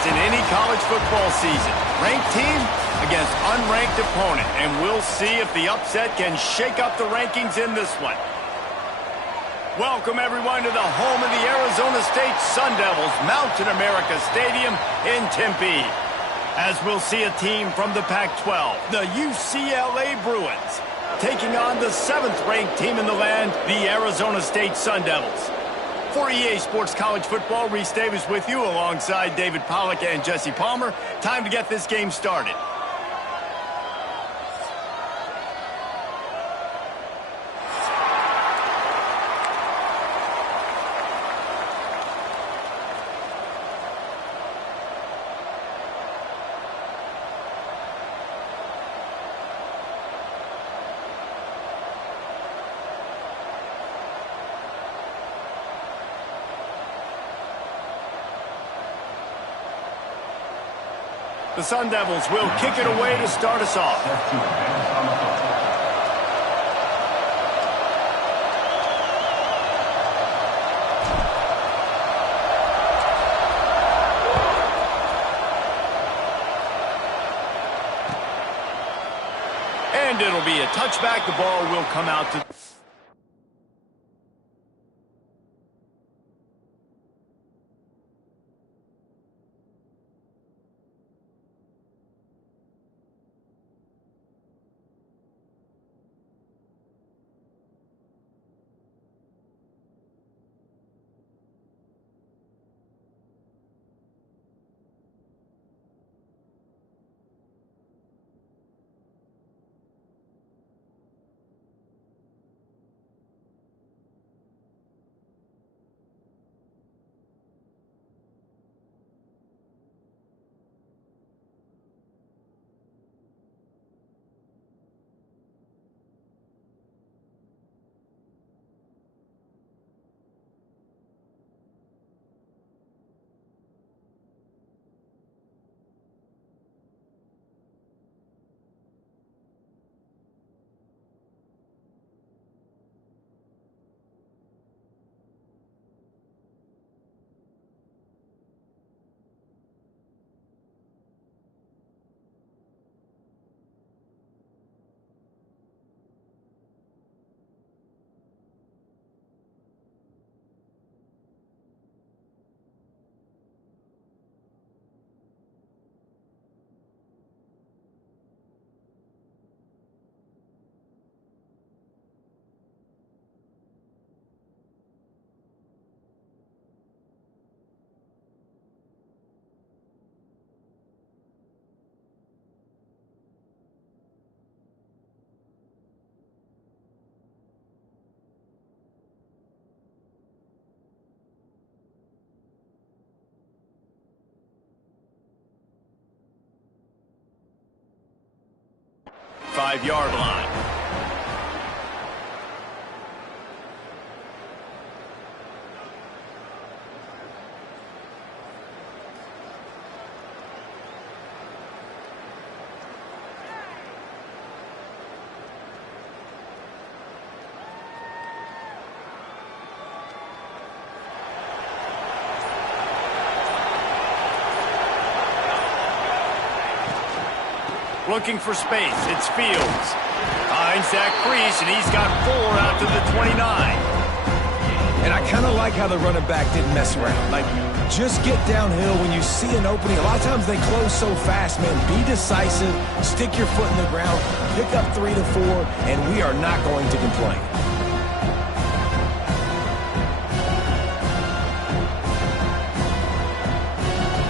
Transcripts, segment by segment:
contest in any college football season. Ranked team against unranked opponent, and we'll see if the upset can shake up the rankings in this one. Welcome, everyone, to the home of the Arizona State Sun Devils, Mountain America Stadium in Tempe. As we'll see a team from the Pac-12, the UCLA Bruins, taking on the 7th-ranked team in the land, the Arizona State Sun Devils. For EA Sports College Football, Reese Davis with you alongside David Pollack and Jesse Palmer. Time to get this game started. The Sun Devils will kick it away to start us off. And it'll be a touchback. The ball will come out to... Five-yard line. Looking for space, it's Fields. Finds Zach Priest, and he's got 4 out to the 29. And I kind of like how the running back didn't mess around. Like, just get downhill when you see an opening. A lot of times they close so fast, man. Be decisive, stick your foot in the ground, pick up 3 to 4, and we are not going to complain.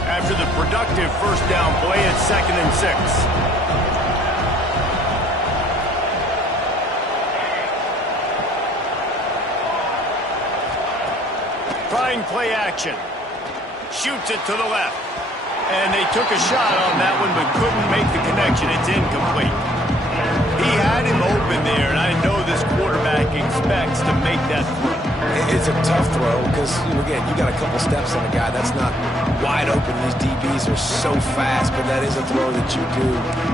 After the productive first down play, it's 2nd and 6. Trying play action. Shoots it to the left. And they took a shot on that one, but couldn't make the connection. It's incomplete. He had him open there, and I know this quarterback expects to make that throw. It's a tough throw because, again, you got a couple steps on a guy that's not wide open. These DBs are so fast, but that is a throw that you do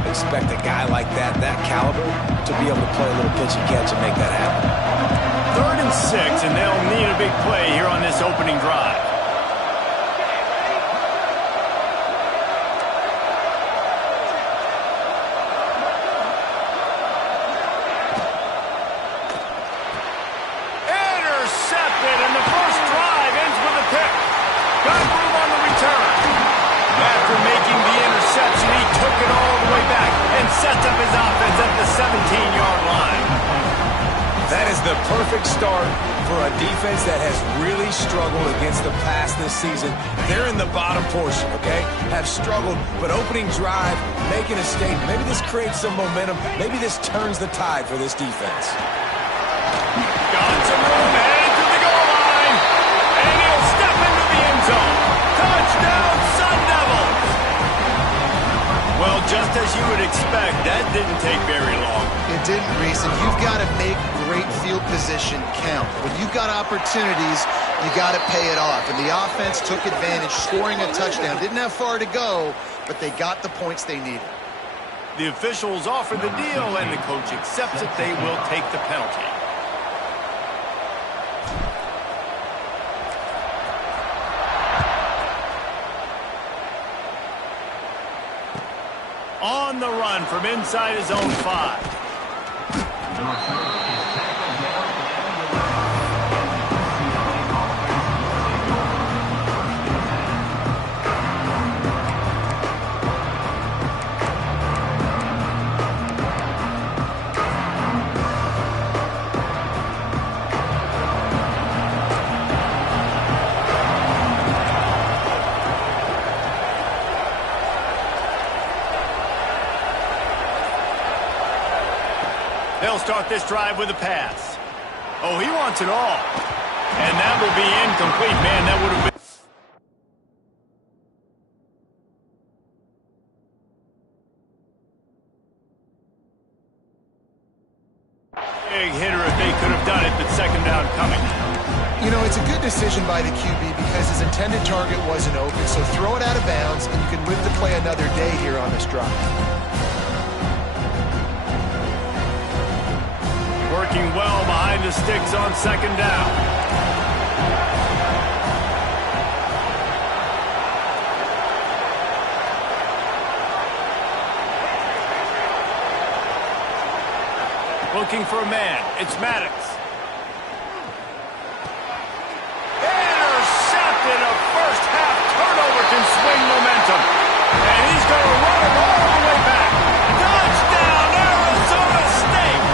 expect a guy like that caliber, to be able to play a little pitch and catch and make that happen. 3rd and 6, and they'll need a big play here on this opening drive. sets up his offense at the 17-yard line. That is the perfect start for a defense that has really struggled against the pass this season. They're in the bottom portion, okay? Have struggled, but opening drive, making a statement. Maybe this creates some momentum. Maybe this turns the tide for this defense. Got some room, headed to the goal line. And he'll step into the end zone. Touchdown, Sun Devils! Well, just as you would expect, that didn't take very long. It didn't, Reese, and you've got to make great field position count. When you've got opportunities, you got to pay it off. And the offense took advantage, scoring a touchdown. Didn't have far to go, but they got the points they needed. The officials offer the deal, and the coach accepts it. They will take the penalty. On the run from inside his own 5. They'll start this drive with a pass. Oh, he wants it all. And that will be incomplete. Man, that would have been... big hitter if they could have done it, but second down coming. You know, it's a good decision by the QB because his intended target wasn't open, so throw it out of bounds, and you can live to play another day here on this drive. Working well behind the sticks on second down. Looking for a man. It's Maddox. Intercepted. A first half turnover can swing momentum. And he's going to run it all the way back. Touchdown, Arizona State.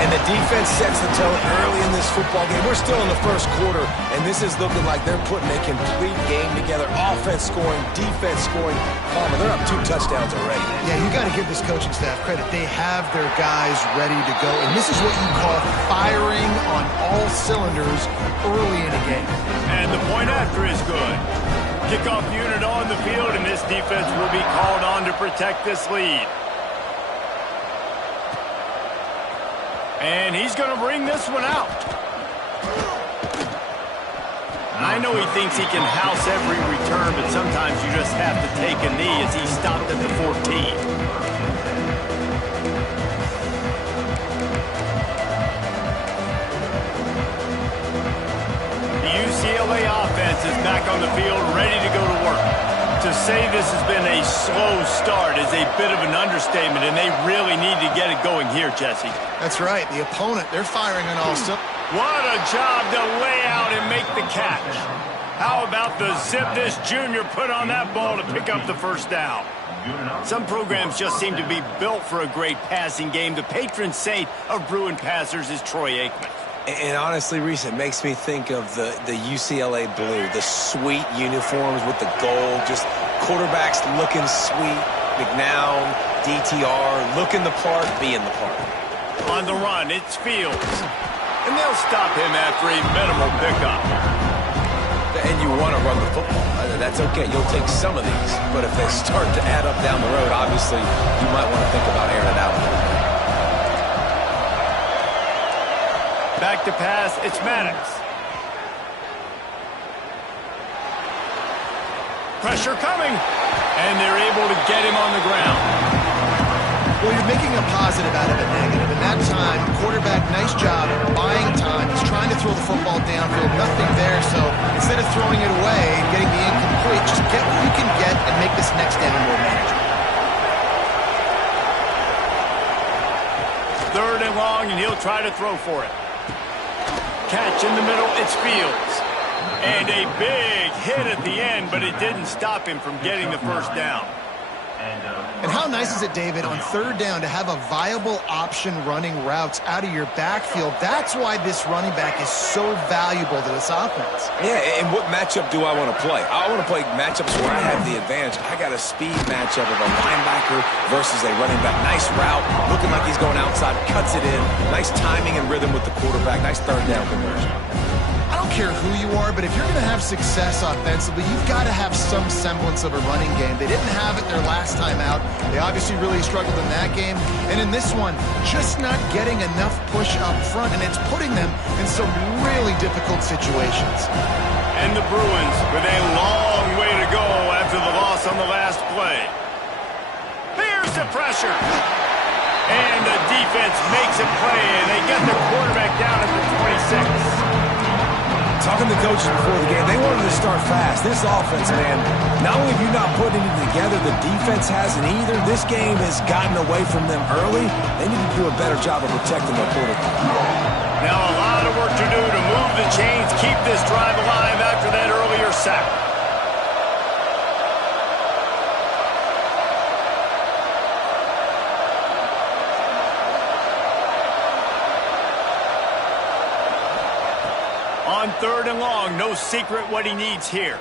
And the defense sets the tone early in this football game. We're still in the first quarter, and this is looking like they're putting a complete game together. Offense scoring, defense scoring. Palmer, they're up 2 touchdowns already. Yeah, you got to give this coaching staff credit. They have their guys ready to go, and this is what you call firing on all cylinders early in a game. And the point after is good. Kickoff unit on the field, and this defense will be called on to protect this lead. And he's going to bring this one out. I know he thinks he can house every return, but sometimes you just have to take a knee as he stopped at the 14. The UCLA offense is back on the field, ready to go to work. To say this has been a slow start is a bit of an understatement, and they really need to get it going here, Jesse. That's right. The opponent, they're firing on all cylinders. What a job to lay out and make the catch. How about the zip this junior put on that ball to pick up the first down? Some programs just seem to be built for a great passing game. The patron saint of Bruin passers is Troy Aikman. And honestly, Reese, it makes me think of the UCLA blue, the sweet uniforms with the gold, just quarterbacks looking sweet, McNown, DTR, looking the part, being the part. On the run, it's Fields. And they'll stop him after a minimal pickup. And you want to run the football. That's okay. You'll take some of these. But if they start to add up down the road, obviously, you might want to think about airing it out a little bit. Back to pass, it's Maddox. Pressure coming. And they're able to get him on the ground. Well, you're making a positive out of a negative. And that time, quarterback, nice job buying time. He's trying to throw the football downfield. Nothing there. So instead of throwing it away and getting the incomplete, just get what you can get and make this next down more manageable. 3rd and long, and he'll try to throw for it. Catch in the middle, it's Fields. And a big hit at the end, but it didn't stop him from getting the first down. And how nice is it, David, on third down to have a viable option running routes out of your backfield? That's why this running back is so valuable to this offense. Yeah, and what matchup do I want to play? I want to play matchups where I have the advantage. I got a speed matchup of a linebacker versus a running back. Nice route, looking like he's going outside, cuts it in. Nice timing and rhythm with the quarterback. Nice third down conversion. I don't care who you are, but if you're going to have success offensively, you've got to have some semblance of a running game. They didn't have it their last time out. They obviously really struggled in that game. And in this one, just not getting enough push up front, and it's putting them in some really difficult situations. And the Bruins with a long way to go after the loss on the last play. Here's the pressure. And the defense makes a play, and they get the quarterback down at the 26. Talking to coaches before the game, they wanted to start fast. This offense, man, not only have you not put it together, the defense hasn't either. This game has gotten away from them early. They need to do a better job of protecting their quarterback. Now a lot of work to do to move the chains, keep this drive alive after that earlier sack. On third and long, no secret what he needs here.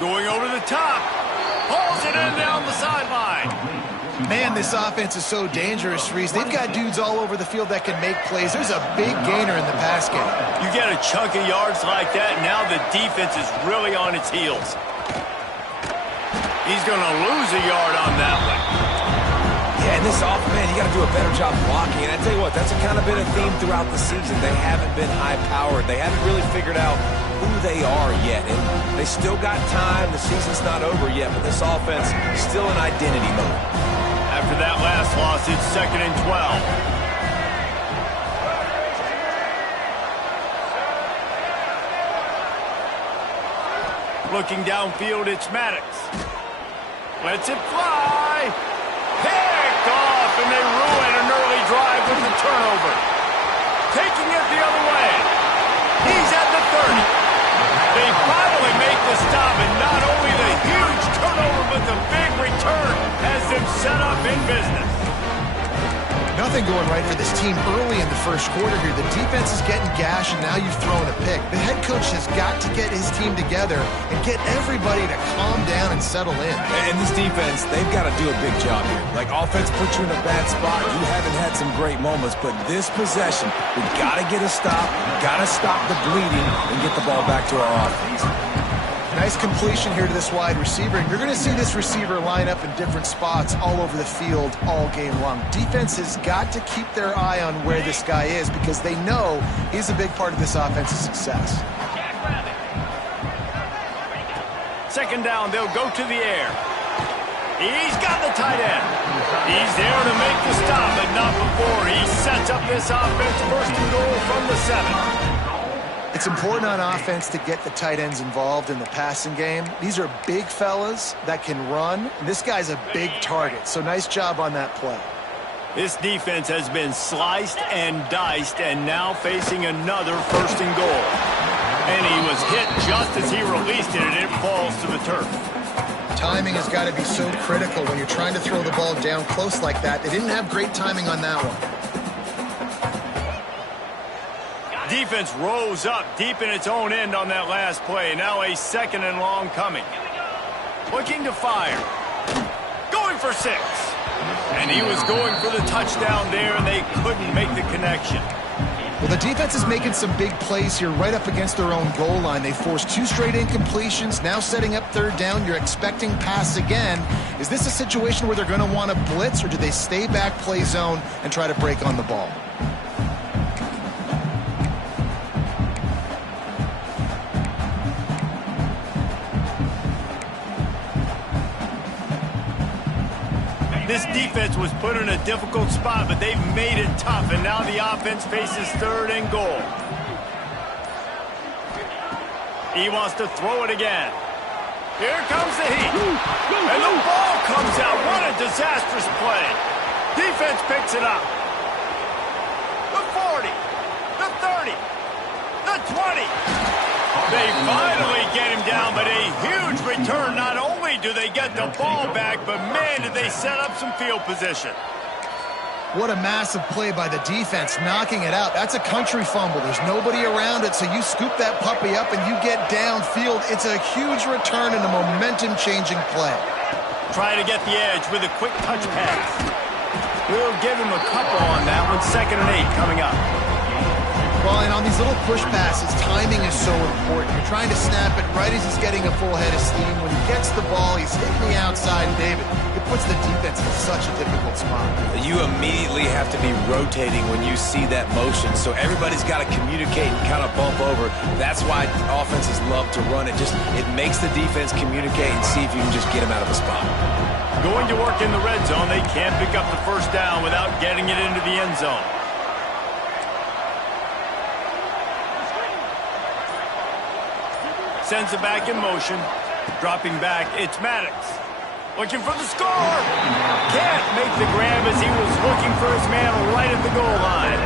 Going over the top. Pulls it in down the sideline. Man, this offense is so dangerous, Reese. They've got dudes all over the field that can make plays. There's a big gainer in the pass game. You get a chunk of yards like that, now the defense is really on its heels. He's going to lose a yard on that one. Yeah, and this offense, man, you got to do a better job blocking. And I tell you what, that's kind of been a theme throughout the season. They haven't been high-powered. They haven't really figured out who they are yet. And they still got time. The season's not over yet, but this offense is still in identity mode. After that last loss, it's 2nd and 12. Looking downfield, it's Maddox. Lets it fly. Picked off, and they ruin an early drive with the turnover. Taking it the other way. He's at the 30. They finally make the stop, and not only the huge turnover, but the big return has them set up in business. Nothing going right for this team early in the first quarter here. The defense is getting gashed, and now you've thrown a pick. The head coach has got to get his team together and get everybody to calm down and settle in. And this defense, they've got to do a big job here. Like, offense puts you in a bad spot. You haven't had some great moments, but this possession, we've got to get a stop. We've got to stop the bleeding and get the ball back to our offense. Nice completion here to this wide receiver. And you're going to see this receiver line up in different spots all over the field all game long. Defense has got to keep their eye on where this guy is because they know he's a big part of this offense's success. 2nd down, they'll go to the air. He's got the tight end. He's there to make the stop, but not before he sets up this offense 1st and goal from the 7. It's important on offense to get the tight ends involved in the passing game. These are big fellas that can run. This guy's a big target, so nice job on that play. This defense has been sliced and diced and now facing another 1st and goal. And he was hit just as he released it, and it falls to the turf. Timing has got to be so critical when you're trying to throw the ball down close like that. They didn't have great timing on that one. Defense rose up deep in its own end on that last play. Now a 2nd and long coming. Looking to fire. Going for 6. And he was going for the touchdown there, and they couldn't make the connection. Well, the defense is making some big plays here right up against their own goal line. They forced 2 straight incompletions, now setting up 3rd down. You're expecting pass again. Is this a situation where they're going to want to blitz, or do they stay back, play zone, and try to break on the ball? This defense was put in a difficult spot, but they've made it tough, and now the offense faces 3rd and goal. He wants to throw it again. Here comes the heat. And the ball comes out. What a disastrous play. Defense picks it up. The 40, the 30, the 20. They finally get him down, but a huge return. Not only do they get the ball back, but man, did they set up some field position. What a massive play by the defense, knocking it out. That's a country fumble. There's nobody around it, so you scoop that puppy up and you get downfield. It's a huge return and a momentum-changing play. Try to get the edge with a quick touch pass. We'll give him a couple on that one. 2nd and 8 coming up. Well, and on these little push passes, timing is so important. You're trying to snap it right as he's getting a full head of steam. When he gets the ball, he's hitting the outside, and David, it puts the defense in such a difficult spot. You immediately have to be rotating when you see that motion, so everybody's got to communicate and kind of bump over. That's why offenses love to run it. It makes the defense communicate and see if you can just get him out of a spot. Going to work in the red zone, they can't pick up the first down without getting it into the end zone. Sends it back in motion. Dropping back, it's Maddox. Looking for the score. Can't make the grab as he was looking for his man right at the goal line.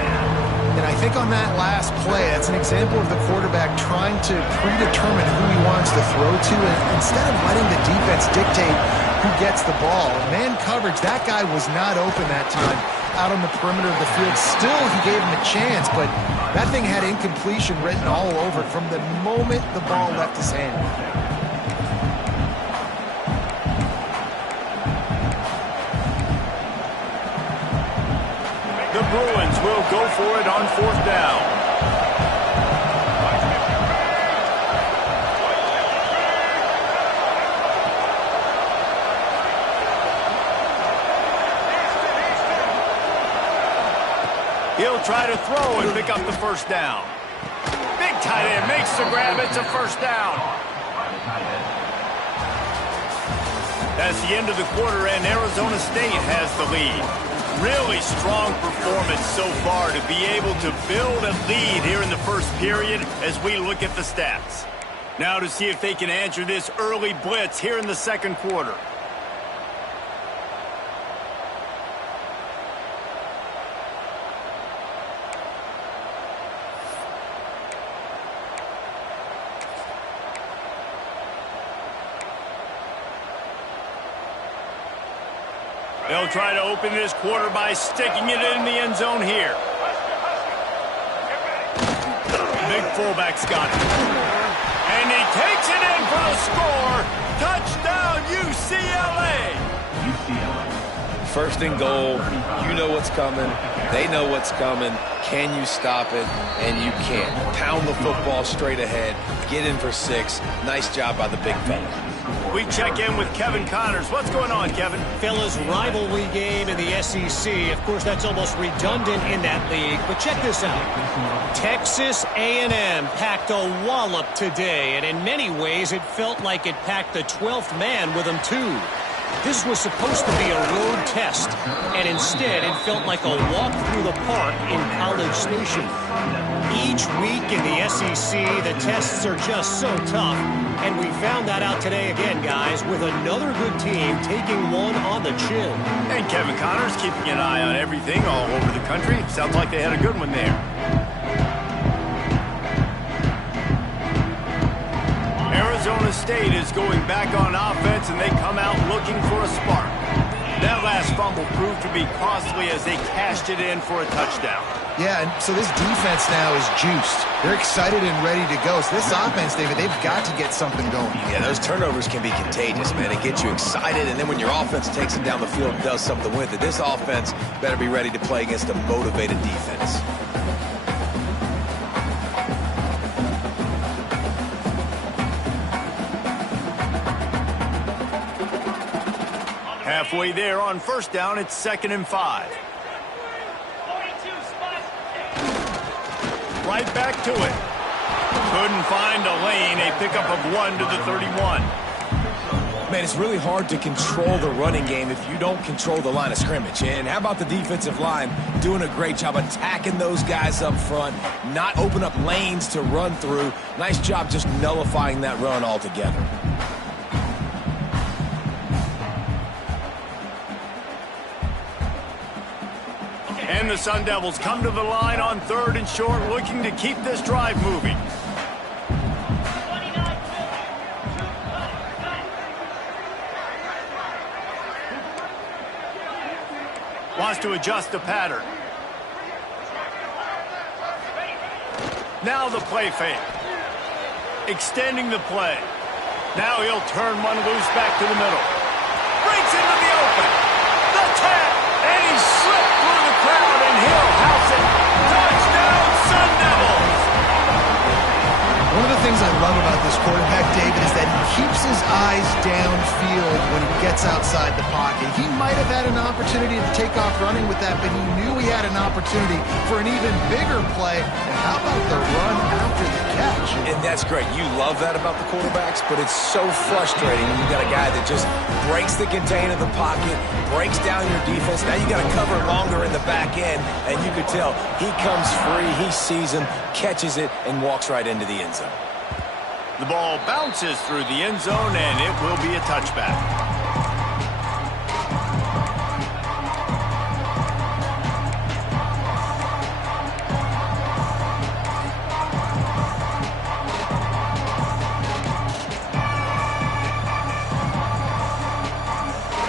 And I think on that last play, that's an example of the quarterback trying to predetermine who he wants to throw to, and instead of letting the defense dictate who gets the ball. Man coverage, that guy was not open that time out on the perimeter of the field. Still, he gave him a chance, but that thing had incompletion written all over it from the moment the ball left his hand. The Bruins will go for it on 4th down. He'll try to throw and pick up the first down. Big tight end makes the grab. It's a first down. That's the end of the quarter, and Arizona State has the lead. Really strong performance so far to be able to build a lead here in the first period as we look at the stats. Now to see if they can answer this early blitz here in the second quarter. They'll try to open this quarter by sticking it in the end zone here. Big fullback's got it. And he takes it in for the score. Touchdown, UCLA. First and goal, you know what's coming. They know what's coming. Can you stop it? And you can. Pound the football straight ahead. Get in for 6. Nice job by the big fella. We check in with Kevin Connors. What's going on, Kevin? Fellas, rivalry game in the SEC. Of course, that's almost redundant in that league. But check this out. Texas A&M packed a wallop today, and in many ways, it felt like it packed the 12th man with them, too. This was supposed to be a road test, and instead it felt like a walk through the park in College Station. Each week in the SEC, the tests are just so tough, and we found that out today again, guys, with another good team taking one on the chin. And Kevin Connors keeping an eye on everything all over the country. Sounds like they had a good one there. Arizona State is going back on offense, and they come out looking for a spark. That last fumble proved to be costly as they cashed it in for a touchdown. Yeah, and so this defense now is juiced. They're excited and ready to go. So this offense, David, they've got to get something going. Yeah, those turnovers can be contagious, man. It gets you excited, and then when your offense takes it down the field and does something with it, this offense better be ready to play against a motivated defense. Halfway there on first down, it's 2nd and 5. Right back to it. Couldn't find a lane. A pickup of 1 to the 31. Man, it's really hard to control the running game if you don't control the line of scrimmage. And how about the defensive line doing a great job attacking those guys up front, not open up lanes to run through. Nice job just nullifying that run altogether. And the Sun Devils come to the line on 3rd and short, looking to keep this drive moving. wants to adjust the pattern. Now the play fake. Extending the play. Now he'll turn one loose back to the middle. Breaks into the open. The tap. And he slipped through the crowd, and he'll house it. Touchdown, Sun Devils. One of the things I love about this quarterback, David, is that he keeps his eyes downfield when he gets outside the pocket. He might have had an opportunity to take off running with that, but he knew he had an opportunity for an even bigger play. And how about the run after the catch? And that's great. You love that about the quarterbacks, but it's so frustrating when you got a guy that just breaks the contain of the pocket, breaks down your defense. Now you got to cover longer in the back end, and you could tell he comes free, he sees him, catches it, and walks right into the end zone. The ball bounces through the end zone, and it will be a touchback.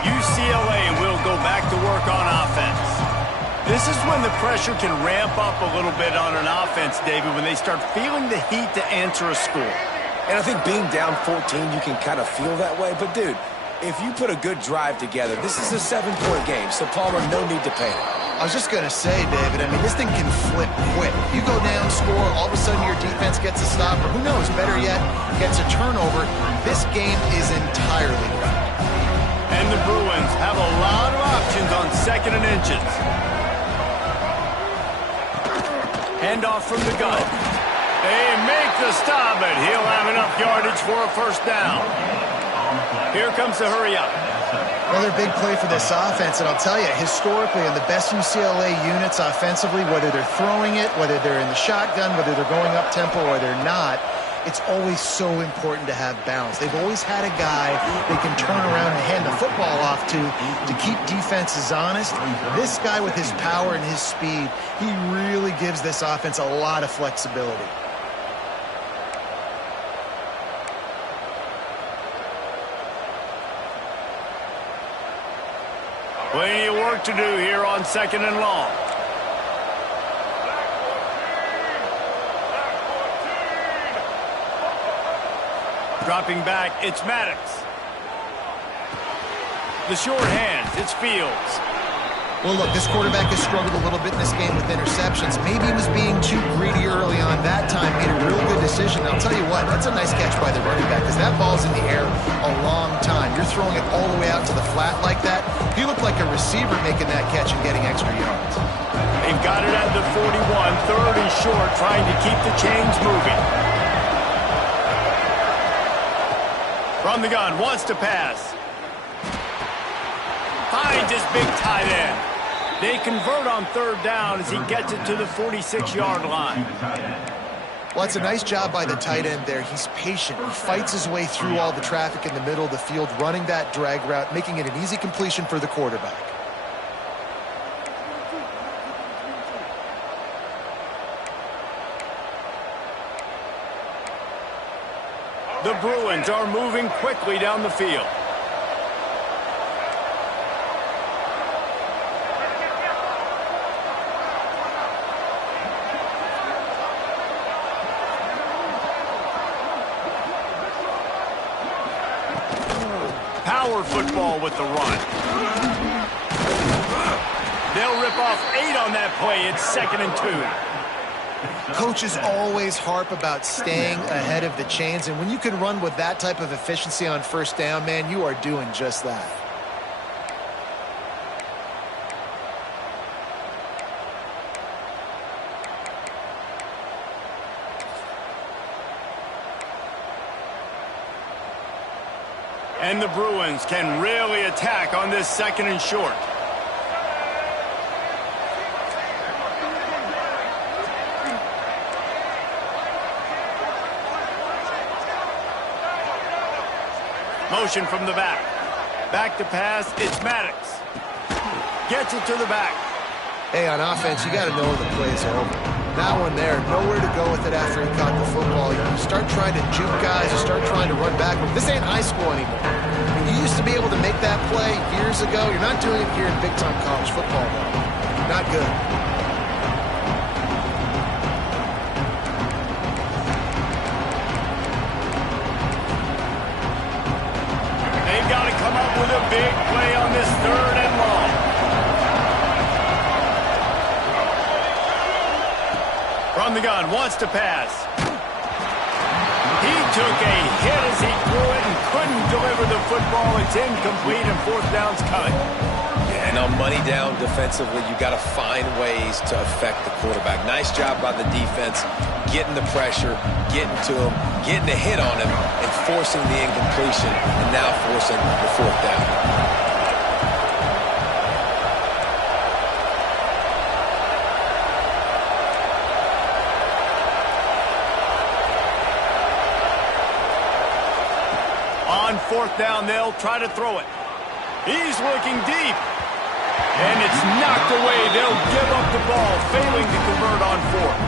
UCLA will go back to work on offense. This is when the pressure can ramp up a little bit on an offense, David, when they start feeling the heat to answer a score. And I think being down 14, you can kind of feel that way. But, dude, if you put a good drive together, this is a 7-point game, so Palmer, no need to panic. I was just going to say, David, I mean, this thing can flip quick. You go down, score, all of a sudden your defense gets a stop, or who knows, better yet, gets a turnover. This game is entirely right. And the Bruins have a lot of options on 2nd and inches. Handoff from the gun. They make the stop, but he'll have enough yardage for a first down. Here comes the hurry up. Another big play for this offense, and I'll tell you, historically, in the best UCLA units offensively, whether they're throwing it, whether they're in the shotgun, whether they're going up-tempo or they're not, it's always so important to have balance. They've always had a guy they can turn around and hand the football off to keep defenses honest. This guy with his power and his speed, he really gives this offense a lot of flexibility. Plenty of work to do here on 2nd and long. Dropping back, it's Maddox. The short hands, it's Fields. Well, look, this quarterback has struggled a little bit in this game with interceptions. Maybe he was being too greedy early on. That time made a real good decision. I'll tell you what, that's a nice catch by the running back because that ball's in the air a long time. You're throwing it all the way out to the flat like that. He looked like a receiver making that catch and getting extra yards. They've got it at the 41, 3rd and short, trying to keep the chains moving. From the gun, wants to pass. Finds his big tight end. They convert on 3rd down as he gets it to the 46-yard line. Well, it's a nice job by the tight end there. He's patient. He fights his way through all the traffic in the middle of the field, running that drag route, making it an easy completion for the quarterback. The Bruins are moving quickly down the field. Power football with the run. They'll rip off 8 on that play. It's 2nd and 2. Coaches always harp about staying ahead of the chains, and when you can run with that type of efficiency on 1st down, man, you are doing just that. And the Bruins can really attack on this 2nd and short. Motion from the back. Back to pass, it's Maddox. Gets it to the back. Hey, on offense, you got to know when the play's over. That one there, nowhere to go with it after he caught the football. You start trying to juke guys, you start trying to run back. This ain't high school anymore. You used to be able to make that play years ago. You're not doing it here in big-time college football, though. Not good. They've got to come up with a big play on this 3rd and long. From the gun, wants to pass. He took a hit as he threw it and couldn't deliver the football. It's incomplete and 4th down's coming. Yeah, and on money down defensively, you got to find ways to affect the quarterback. Nice job by the defense, getting the pressure, getting to him, getting a hit on him, and forcing the incompletion, and now forcing the 4th down. On 4th down, they'll try to throw it. He's looking deep. And it's knocked away. They'll give up the ball, failing to convert on 4th.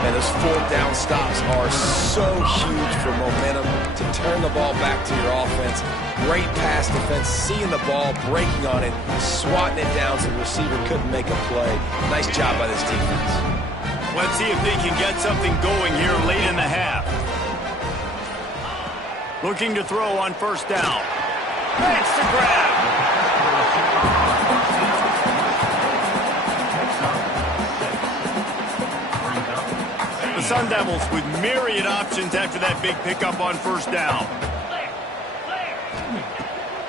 And those 4th down stops are so huge for momentum to turn the ball back to your offense. Great pass defense, seeing the ball, breaking on it, swatting it down so the receiver couldn't make a play. Nice job by this defense. Let's see if they can get something going here late in the half. Looking to throw on 1st down. That's the grab. The Sun Devils with myriad options after that big pickup on 1st down.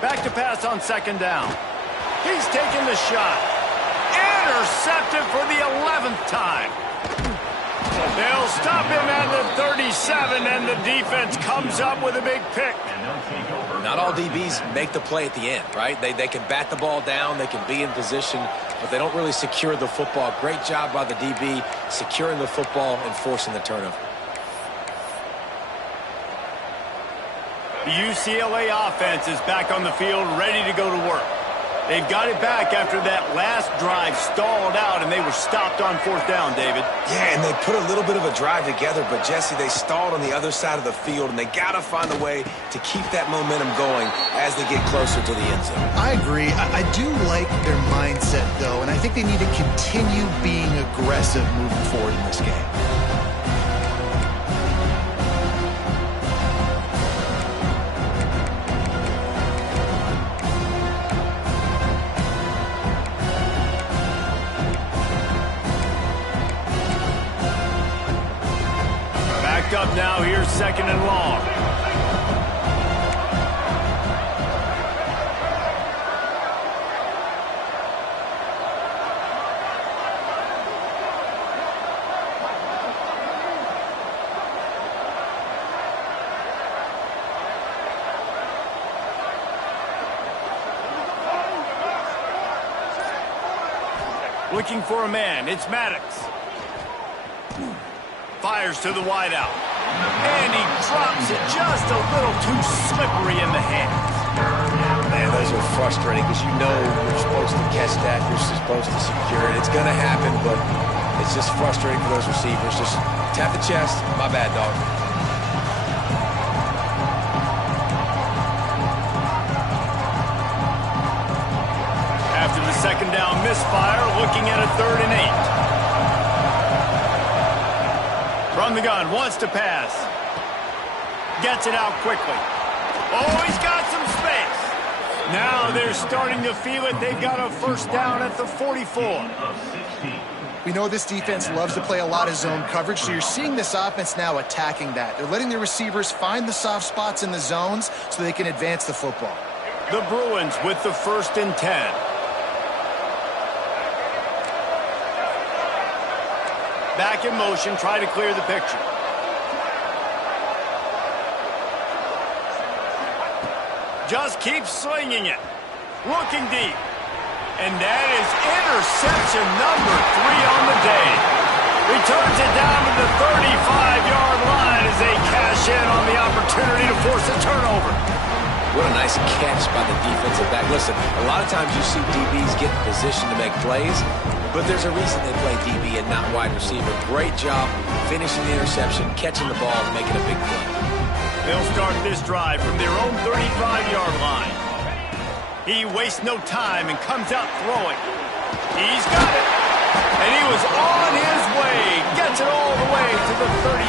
Back to pass on 2nd down. He's taking the shot. Intercepted for the 11th time. They'll stop him at the 37, and the defense comes up with a big pick. Not all DBs make the play at the end, right? They can bat the ball down, they can be in position, but they don't really secure the football. Great job by the DB securing the football and forcing the turnover. The UCLA offense is back on the field, ready to go to work. They've got it back after that last drive stalled out, and they were stopped on 4th down, David. Yeah, and they put a little bit of a drive together, but, Jesse, they stalled on the other side of the field, and they got to find a way to keep that momentum going as they get closer to the end zone. I agree. I do like their mindset, though, and I think they need to continue being aggressive moving forward in this game. Up now, here's 2nd and long. Looking for a man, it's Maddox. Fires to the wideout. And he drops it just a little too slippery in the hands. Man, those are frustrating because you know you're supposed to catch that. You're supposed to secure it. It's going to happen, but it's just frustrating for those receivers. Just tap the chest. My bad, dog. After the 2nd down misfire, looking at a 3rd and 8. From the gun, wants to pass. Gets it out quickly. Oh, he's got some space. Now they're starting to feel it. They've got a 1st down at the 44. We know this defense loves to play a lot of zone coverage, so you're seeing this offense now attacking that. They're letting the receivers find the soft spots in the zones so they can advance the football. The Bruins with the 1st and 10. Back in motion, try to clear the picture. Just keep slinging it. Looking deep. And that is interception number 3 on the day. Returns it down to the 35-yard line as they cash in on the opportunity to force a turnover. What a nice catch by the defensive back. Listen, a lot of times you see DBs get in position to make plays, but there's a reason they play DB and not wide receiver. Great job finishing the interception, catching the ball, and making a big play. They'll start this drive from their own 35-yard line. He wastes no time and comes out throwing. He's got it. And he was on his way. Gets it all the way to the 38.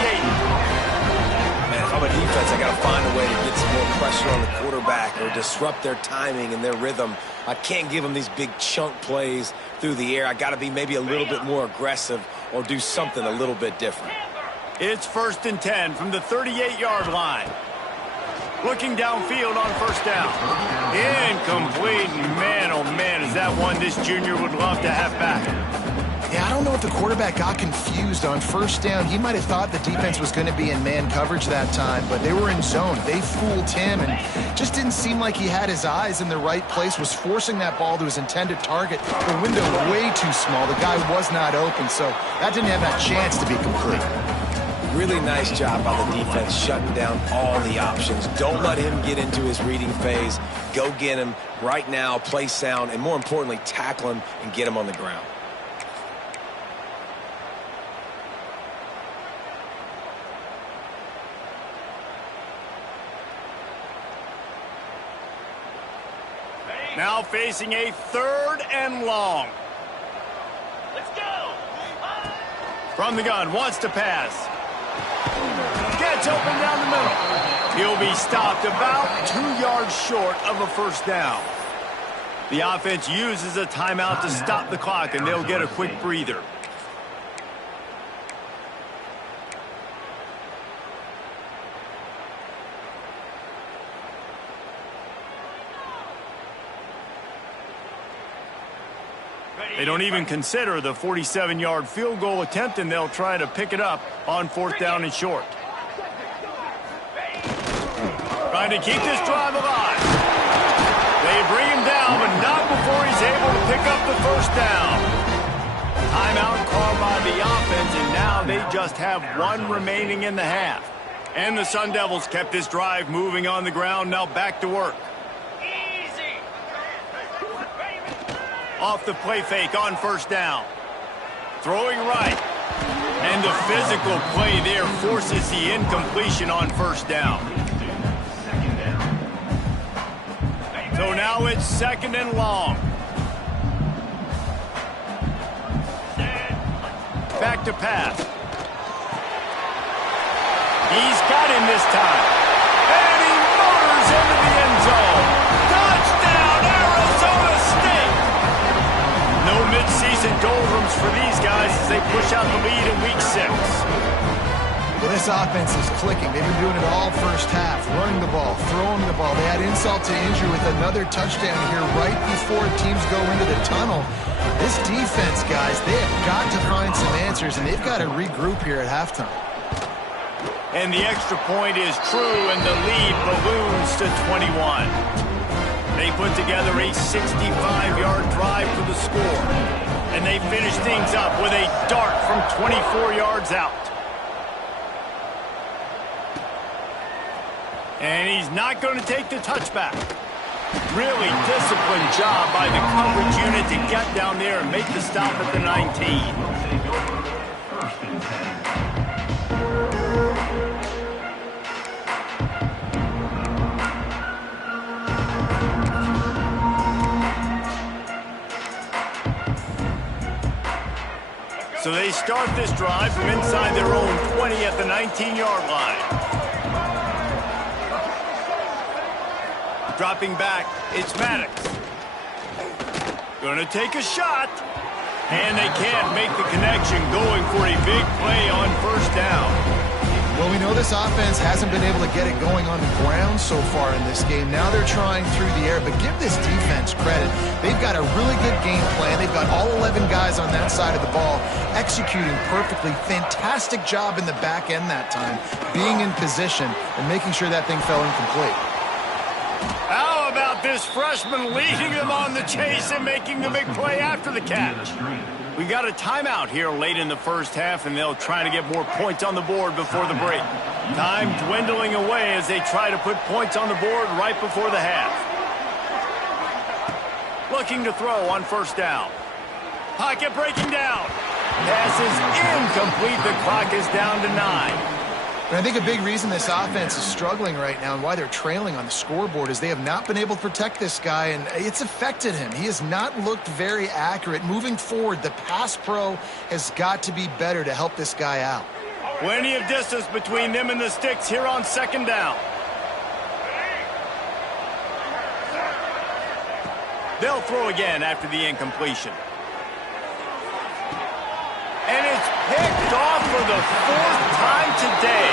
Man, if I'm a defense, I got to find a way to get some more pressure on the quarterback or disrupt their timing and their rhythm. I can't give them these big chunk plays through the air. I got to be maybe a little bit more aggressive or do something a little bit different. It's 1st and 10 from the 38-yard line. Looking downfield on first down. Incomplete. Man, oh man, is that one this junior would love to have back. Yeah, I don't know if the quarterback got confused on first down. He might have thought the defense was going to be in man coverage that time, but they were in zone. They fooled him and just didn't seem like he had his eyes in the right place, was forcing that ball to his intended target. The window way too small. The guy was not open, so that didn't have that chance to be complete. Really nice job by the defense shutting down all the options. Don't let him get into his reading phase. Go get him right now, play sound, and more importantly, tackle him and get him on the ground. Now facing a 3rd and long. Let's go. From the gun, wants to pass. Gets open down the middle. He'll be stopped about 2 yards short of a first down. The offense uses a timeout to stop the clock, and they'll get a quick breather. They don't even consider the 47-yard field goal attempt, and they'll try to pick it up on 4th down and short. Trying to keep this drive alive. They bring him down, but not before he's able to pick up the first down. Timeout called by the offense, and now they just have one remaining in the half. And the Sun Devils kept this drive moving on the ground, now back to work. Off the play fake on first down. Throwing right. And the physical play there forces the incompletion on first down. So now it's 2nd and long. Back to pass. He's got him this time. And he motors into the end zone. Touchdown, Arizona State! No mid-season doldrums for these guys as they push out the lead in Week 6. Well, this offense is clicking. They've been doing it all first half, running the ball, throwing the ball. They had insult to injury with another touchdown here right before teams go into the tunnel. This defense, guys, they have got to find some answers, and they've got to regroup here at halftime. And the extra point is true, and the lead balloons to 21. They put together a 65-yard drive for the score. And they finish things up with a dart from 24 yards out. And he's not going to take the touchback. Really disciplined job by the coverage unit to get down there and make the stop at the 19. So they start this drive from inside their own 20 at the 19-yard line. Dropping back, it's Maddox. Gonna take a shot. And they can't make the connection, going for a big play on first down. Well, we know this offense hasn't been able to get it going on the ground so far in this game. Now they're trying through the air, but give this defense credit. They've got a really good game plan. They've got all 11 guys on that side of the ball executing perfectly. Fantastic job in the back end that time, being in position and making sure that thing fell incomplete. How about this freshman leading them on the chase and making the big play after the catch? We got a timeout here late in the first half, and they'll try to get more points on the board before the break. Time dwindling away as they try to put points on the board right before the half. Looking to throw on first down. Pocket breaking down. Pass is incomplete. The clock is down to 9. And I think a big reason this offense is struggling right now and why they're trailing on the scoreboard is they have not been able to protect this guy, and it's affected him. He has not looked very accurate. Moving forward, the pass pro has got to be better to help this guy out. Plenty of distance between them and the sticks here on second down. They'll throw again after the incompletion. And it's picked off for the fourth time today.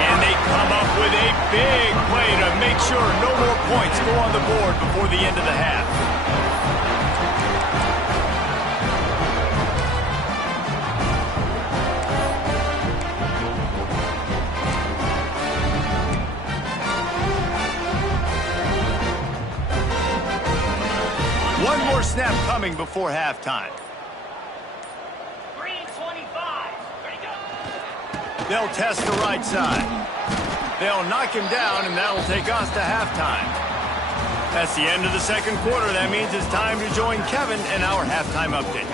And they come up with a big play to make sure no more points go on the board before the end of the half. One more snap coming before halftime. They'll test the right side. They'll knock him down, and that'll take us to halftime. That's the end of the second quarter. That means it's time to join Kevin in our halftime update.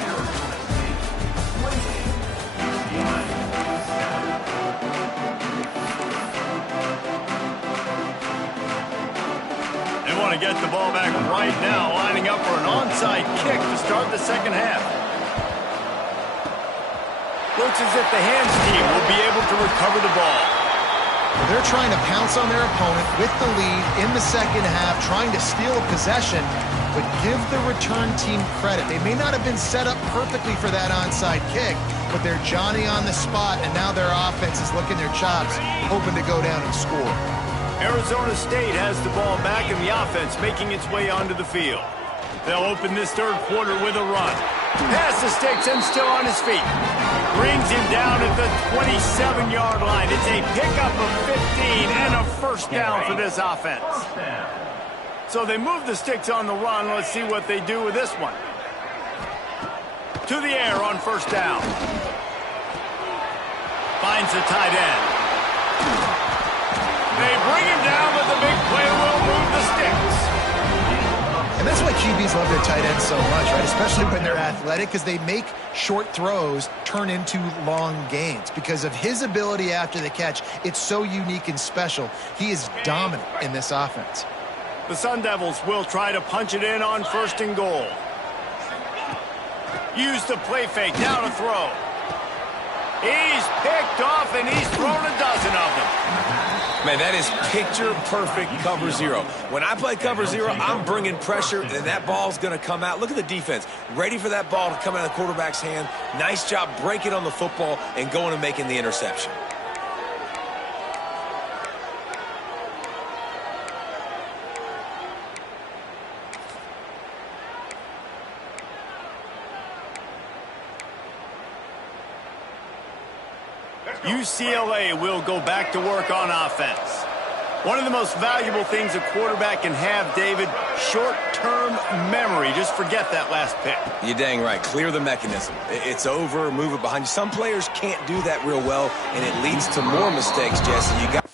They want to get the ball back right now, lining up for an onside kick to start the second half. Looks as if the hands team will be able to recover the ball. They're trying to pounce on their opponent with the lead in the second half, trying to steal a possession, but give the return team credit. They may not have been set up perfectly for that onside kick, but they're Johnny on the spot, and now their offense is licking their chops, hoping to go down and score. Arizona State has the ball back, and the offense making its way onto the field. They'll open this third quarter with a run. Past the sticks and still on his feet. Brings him down at the 27-yard line. It's a pickup of 15 and a first down for this offense. So they move the sticks on the run. Let's see what they do with this one. To the air on first down. Finds the tight end. They bring him down, but the big play will move the sticks. And that's why QBs love their tight ends so much, right? Especially when they're athletic, because they make short throws turn into long gains. Because of his ability after the catch, it's so unique and special. He is dominant in this offense. The Sun Devils will try to punch it in on first and goal. Use the play fake, down to throw. He's picked off, and he's thrown a dozen of them. Man, that is picture-perfect cover zero. When I play cover zero, I'm bringing pressure, and that ball's going to come out. Look at the defense. Ready for that ball to come out of the quarterback's hand. Nice job breaking on the football and going and making the interception. UCLA will go back to work on offense. One of the most valuable things a quarterback can have, David, short-term memory. Just forget that last pick. You're dang right. Clear the mechanism. It's over, move it behind you. Some players can't do that real well, and it leads to more mistakes, Jesse. You got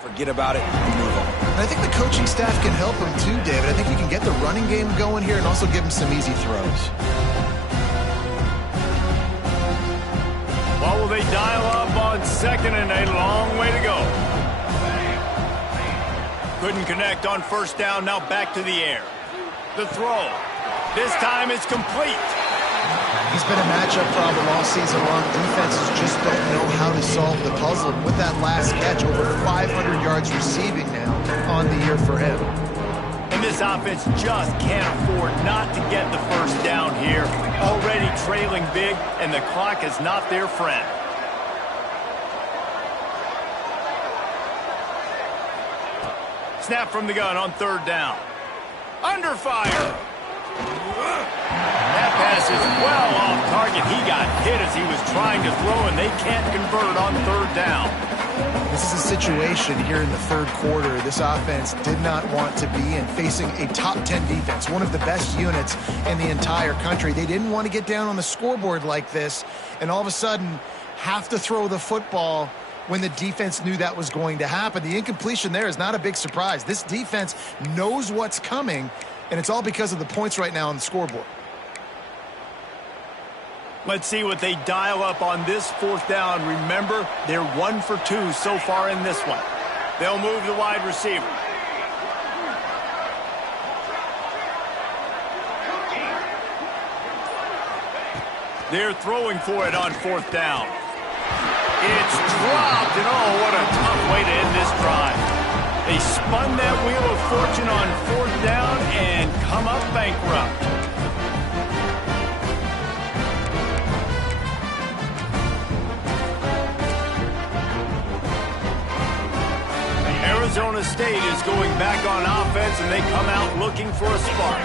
forget about it and move on. And I think the coaching staff can help him too, David. I think you can get the running game going here and also give him some easy throws. What will they dial up on second and a long way to go? Couldn't connect on first down, now back to the air. The throw. This time it's complete. He's been a matchup problem all season long. Defenses just don't know how to solve the puzzle. With that last catch, over 500 yards receiving now on the year for him. And this offense just can't afford not to get the first down here. Already trailing big, and the clock is not their friend. Snap from the gun on third down. Under fire. That pass is well off target. He got hit as he was trying to throw, and they can't convert on third down. This is a situation here in the third quarter this offense did not want to be in, facing a top 10 defense, one of the best units in the entire country. They didn't want to get down on the scoreboard like this, and all of a sudden have to throw the football when the defense knew that was going to happen. The incompletion there is not a big surprise. This defense knows what's coming, and it's all because of the points right now on the scoreboard. Let's see what they dial up on this fourth down. Remember, they're 1 for 2 so far in this one. They'll move the wide receiver. They're throwing for it on fourth down. It's dropped, and oh, what a tough way to end this drive. They spun that wheel of fortune on fourth down and come up bankrupt. Arizona State is going back on offense, and they come out looking for a spark.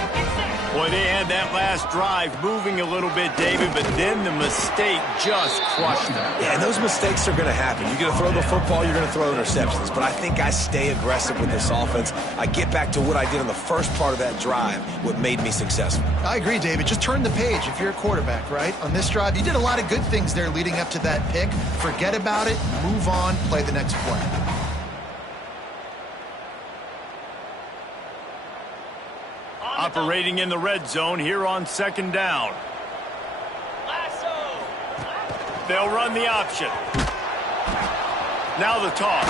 Boy, they had that last drive moving a little bit, David, but then the mistake just crushed them. Yeah, and those mistakes are going to happen. You're going to throw the football, you're going to throw interceptions. But I think I stay aggressive with this offense. I get back to what I did in the first part of that drive, what made me successful. I agree, David. Just turn the page if you're a quarterback, right? On this drive, you did a lot of good things there leading up to that pick. Forget about it, move on, play the next play. Operating in the red zone here on second down. They'll run the option. Now the toss.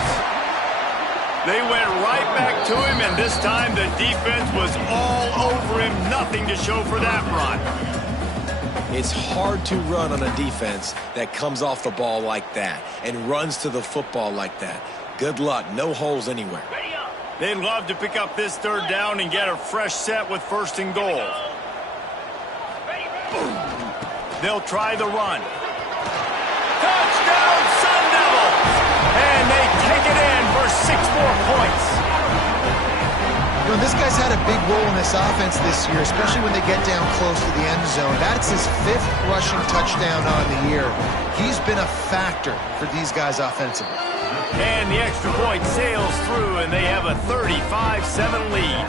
They went right back to him, and this time the defense was all over him. Nothing to show for that run. It's hard to run on a defense that comes off the ball like that and runs to the football like that. Good luck. No holes anywhere. They'd love to pick up this third down and get a fresh set with first and goal. They'll try the run. Touchdown, Sun Devils! And they take it in for 6 more points. You know, this guy's had a big role in this offense this year, especially when they get down close to the end zone. That's his 5th rushing touchdown on the year. He's been a factor for these guys offensively. And the extra point sails through, and they have a 35-7 lead.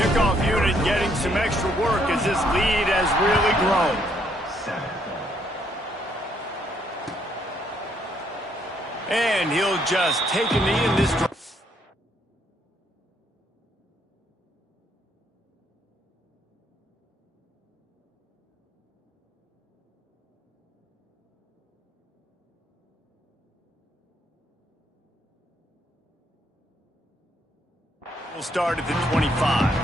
Kickoff unit getting some extra work as this lead has really grown. And he'll just take a knee in this drive. We'll start at the 25.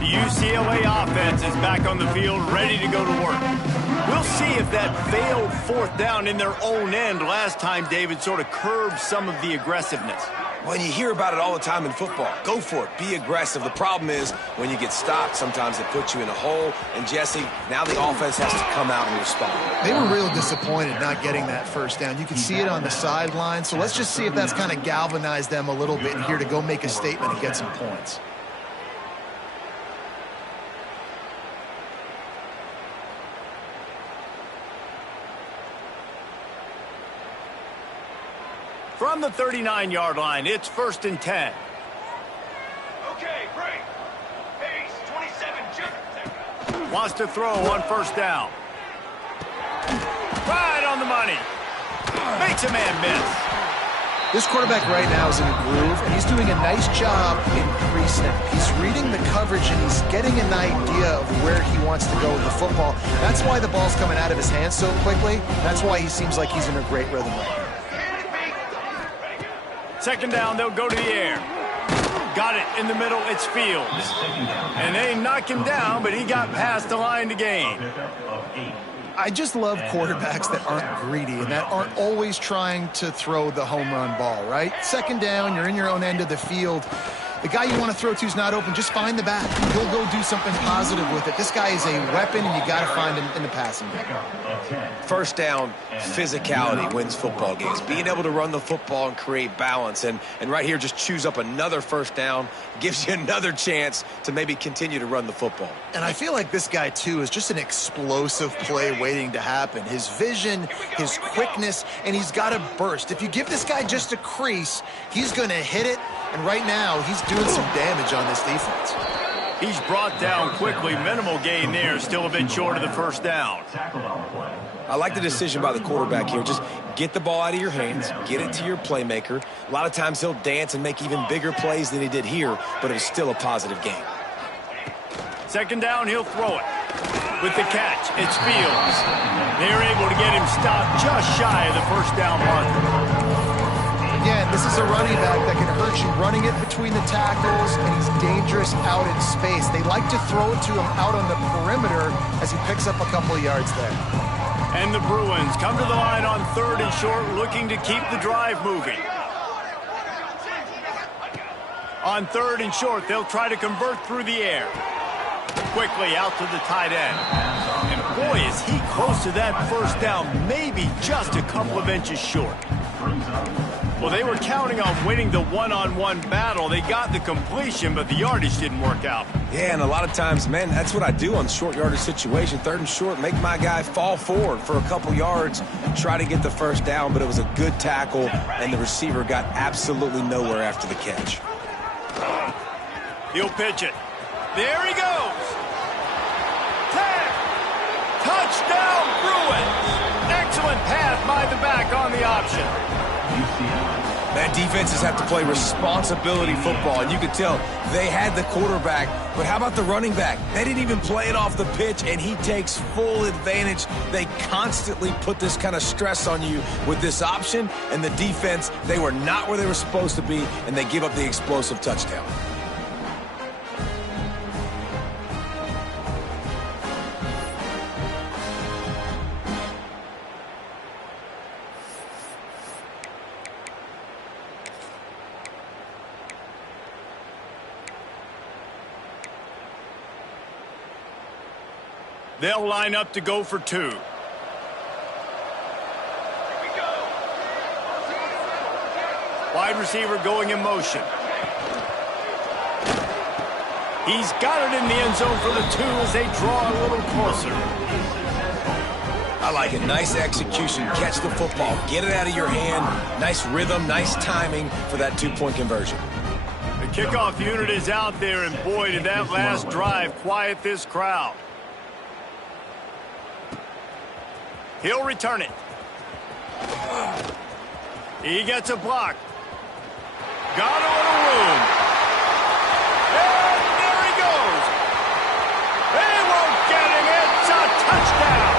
The UCLA offense is back on the field, ready to go to work. We'll see if that failed fourth down in their own end last time, David, sort of curbed some of the aggressiveness. Well, you hear about it all the time in football. Go for it. Be aggressive. The problem is when you get stopped, sometimes it puts you in a hole. And, Jesse, now the offense has to come out and respond. They were real disappointed not getting that first down. You can see it on the sideline. So let's just see if that's kind of galvanized them a little bit here to go make a statement and get some points. From the 39-yard line, it's 1st and 10. Okay, break. Pace, 27. Wants to throw on first down. Right on the money. Makes a man miss. This quarterback right now is in a groove, and he's doing a nice job in pre-snap. He's reading the coverage, and he's getting an idea of where he wants to go with the football. That's why the ball's coming out of his hands so quickly. That's why he seems like he's in a great rhythm right now. Second down, they'll go to the air. Got it in the middle, it's Fields. And they knock him down, but he got past the line to gain. I just love quarterbacks that aren't greedy and that aren't always trying to throw the home run ball, right? Second down, you're in your own end of the field. The guy you want to throw to is not open. Just find the back. He'll go do something positive with it. This guy is a weapon, and you got to find him in the passing game. First down, physicality wins football games. Being able to run the football and create balance. And right here, just choose up another first down. Gives you another chance to maybe continue to run the football. And I feel like this guy, too, is just an explosive play waiting to happen. His vision, his quickness, and he's got a burst. If you give this guy just a crease, he's going to hit it. And right now, he's doing some damage on this defense. He's brought down quickly. Minimal gain there. Still a bit short of the first down. I like the decision by the quarterback here. Just get the ball out of your hands, get it to your playmaker. A lot of times he'll dance and make even bigger plays than he did here, but it was still a positive game. Second down, he'll throw it. With the catch, it's Fields. They're able to get him stopped just shy of the first down marker. Again, this is a running back that can hurt you running it between the tackles, and he's dangerous out in space. They like to throw it to him out on the perimeter as he picks up a couple of yards there. And the Bruins come to the line on 3rd and short, looking to keep the drive moving. On 3rd and short, they'll try to convert through the air. Quickly out to the tight end. And boy, is he close to that first down, maybe just a couple of inches short. Well, they were counting on winning the one-on-one battle. They got the completion, but the yardage didn't work out. Yeah, and a lot of times, man, that's what I do on short yardage situation. 3rd and short, make my guy fall forward for a couple yards, try to get the first down, but it was a good tackle, and the receiver got absolutely nowhere after the catch. He'll pitch it. There he goes. 10. Touchdown, Bruins. Excellent pass by the back on the option. Man, defenses have to play responsibility football, and you could tell they had the quarterback, but how about the running back? They didn't even play it off the pitch, and he takes full advantage. They constantly put this kind of stress on you with this option, and the defense, they were not where they were supposed to be, and they give up the explosive touchdown. They'll line up to go for 2. Wide receiver going in motion. He's got it in the end zone for the 2 as they draw a little closer. I like it. Nice execution. Catch the football. Get it out of your hand. Nice rhythm, nice timing for that 2-point conversion. The kickoff unit is out there, and boy, did that last drive quiet this crowd. He'll return it. He gets a block. Got a little room. And there he goes. They won't get him. It's a touchdown.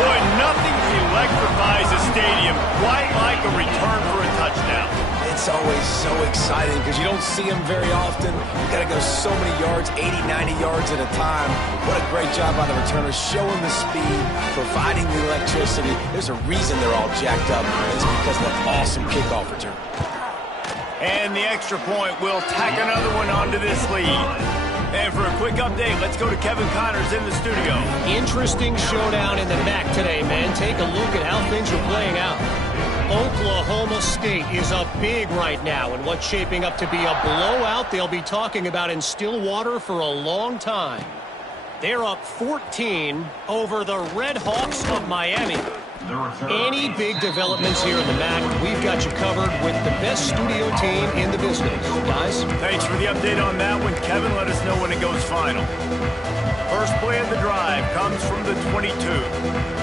Boy, nothing electrifies a stadium quite like a return for a touchdown. It's always so exciting because you don't see them very often. You got to go so many yards, 80, 90 yards at a time. What a great job by the returners, showing the speed, providing the electricity. There's a reason they're all jacked up. It's because of that awesome kickoff return. And the extra point will tack another one onto this lead. And for a quick update, let's go to Kevin Connors in the studio. Interesting showdown in the MAC today, man. Take a look at how things are playing out. Oklahoma State is up big right now in what's shaping up to be a blowout they'll be talking about in Stillwater for a long time. They're up 14 over the Red Hawks of Miami. Any big developments here in the MAC, we've got you covered with the best studio team in the business. Guys? Thanks for the update on that one. Kevin, let us know when it goes final. First play of the drive comes from the 22.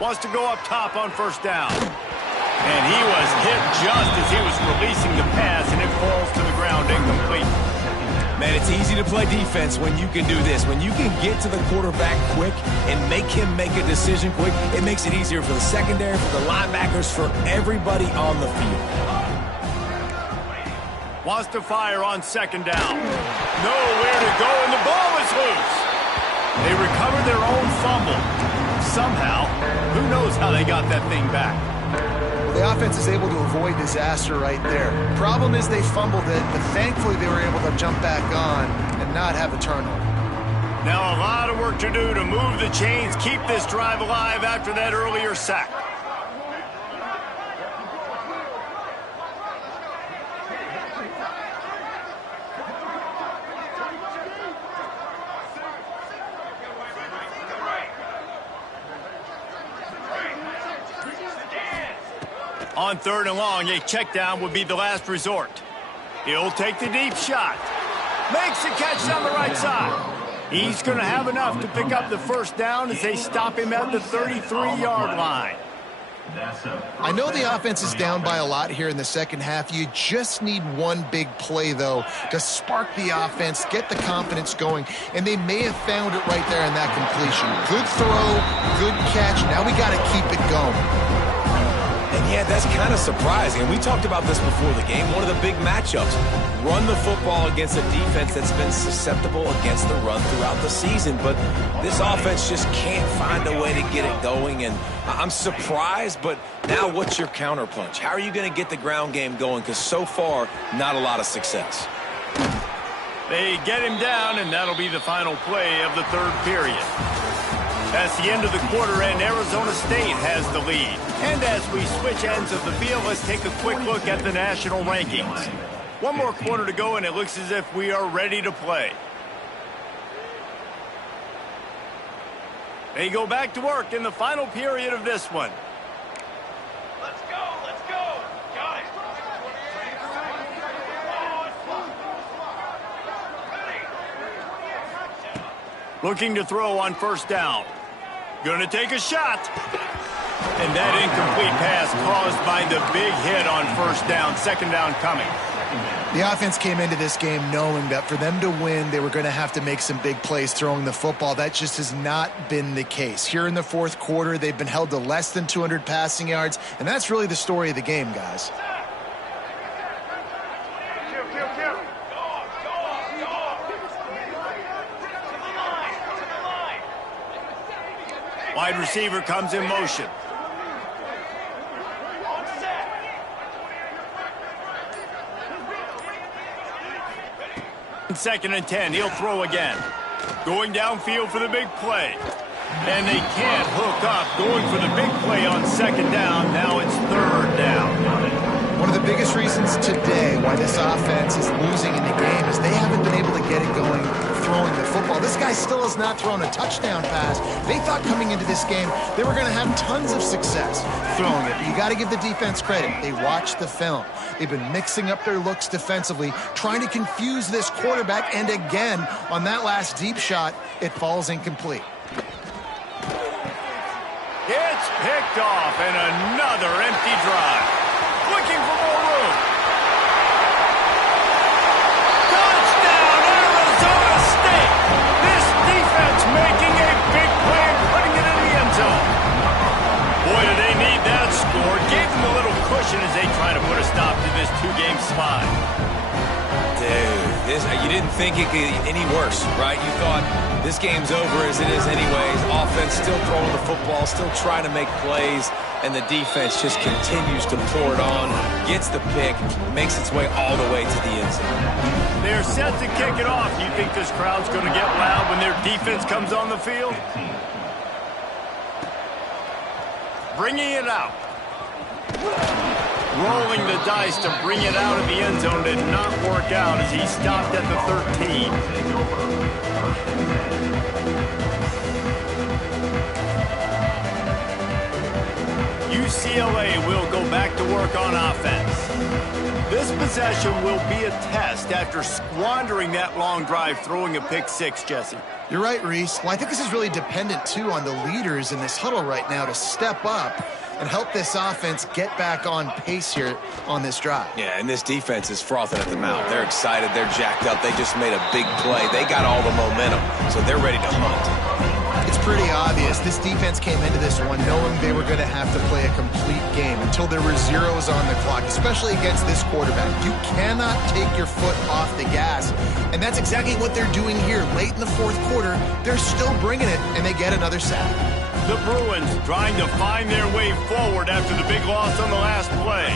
Wants to go up top on first down. And he was hit just as he was releasing the pass, and it falls to the ground incomplete. Man, it's easy to play defense when you can do this. When you can get to the quarterback quick and make him make a decision quick, it makes it easier for the secondary, for the linebackers, for everybody on the field. Wants to fire on second down. Nowhere to go, and the ball is loose. They recovered their own fumble. Somehow, who knows how they got that thing back. Well, the offense is able to avoid disaster right there. Problem is they fumbled it, but thankfully they were able to jump back on and not have a turnover. Now a lot of work to do to move the chains, keep this drive alive after that earlier sack. On 3rd and long, a check down would be the last resort. He'll take the deep shot. Makes the catch down the right side. He's going to have enough to pick up the first down as they stop him at the 33-yard line. I know the offense is down by a lot here in the second half. You just need one big play, though, to spark the offense, get the confidence going, and they may have found it right there in that completion. Good throw, good catch. Now we got to keep it going. And yeah, that's kind of surprising. And we talked about this before the game. One of the big matchups. Run the football against a defense that's been susceptible against the run throughout the season. But this offense just can't find a way to get it going. And I'm surprised, but now what's your counterpunch? How are you going to get the ground game going? Because so far, not a lot of success. They get him down, and that'll be the final play of the 3rd period. That's the end of the quarter, and Arizona State has the lead. And as we switch ends of the field, let's take a quick look at the national rankings. One more quarter to go, and it looks as if we are ready to play. They go back to work in the final period of this one. Let's go, let's go. Got it. Looking to throw on 1st down. Gonna take a shot. And that incomplete pass caused by the big hit on 1st down. 2nd down coming. The offense came into this game knowing that for them to win, they were going to have to make some big plays throwing the football. That just has not been the case. Here in the 4th quarter, they've been held to less than 200 passing yards, and that's really the story of the game, guys. Wide receiver comes in motion. 2nd and 10. He'll throw again. Going downfield for the big play. And they can't hook up. Going for the big play on 2nd down. Now it's 3rd down. One of the biggest reasons today why this offense is losing in the game is they haven't been able to get it going throwing the football. This guy still has not thrown a touchdown pass. They thought coming into this game they were going to have tons of success throwing it. But you got to give the defense credit. They watched the film. They've been mixing up their looks defensively, trying to confuse this quarterback. And again, on that last deep shot, it falls incomplete. It's picked off, and another empty drive. Looking for more room. Touchdown, Arizona State! This defense making a big play and putting it in the end zone. Boy, do they need that score. Gave them a little cushion as they try to put a stop to this 2-game slide. Dude, you didn't think it could get any worse, right? You thought this game's over as it is anyways. Offense still throwing the football, still trying to make plays, and the defense just continues to pour it on, gets the pick, makes its way all the way to the end zone. They're set to kick it off. You think this crowd's going to get loud when their defense comes on the field? Bringing it out. Rolling the dice to bring it out of the end zone did not work out as he stopped at the 13. UCLA will go back to work on offense. This possession will be a test after squandering that long drive throwing a pick 6, Jesse. You're right, Reese. Well, I think this is really dependent, too, on the leaders in this huddle right now to step up and help this offense get back on pace here on this drive. Yeah, and this defense is frothing at the mouth. They're excited. They're jacked up. They just made a big play. They got all the momentum, so they're ready to hunt. It's pretty obvious. This defense came into this one knowing they were going to have to play a complete game until there were zeros on the clock, especially against this quarterback. You cannot take your foot off the gas And that's exactly what they're doing here. Late in the fourth quarter, they're still bringing it, and they get another sack. The Bruins trying to find their way forward after the big loss on the last play.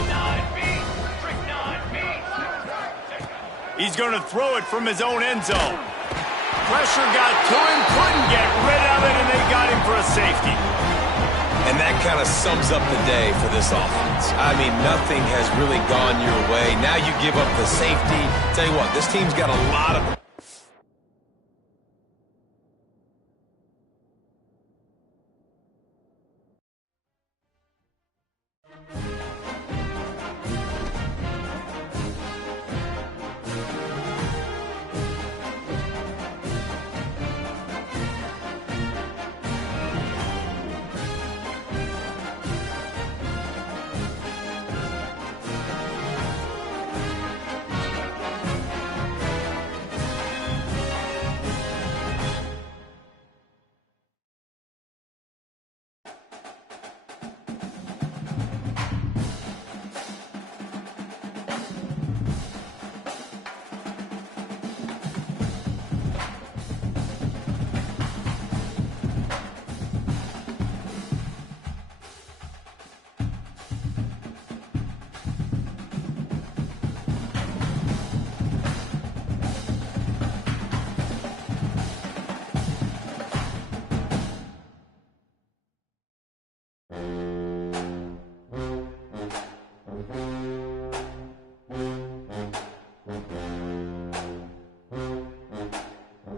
He's going to throw it from his own end zone. Pressure got to him, couldn't get rid of it, and they got him for a safety. And that kind of sums up the day for this offense. I mean, nothing has really gone your way. Now you give up the safety. Tell you what, this team's got a lot of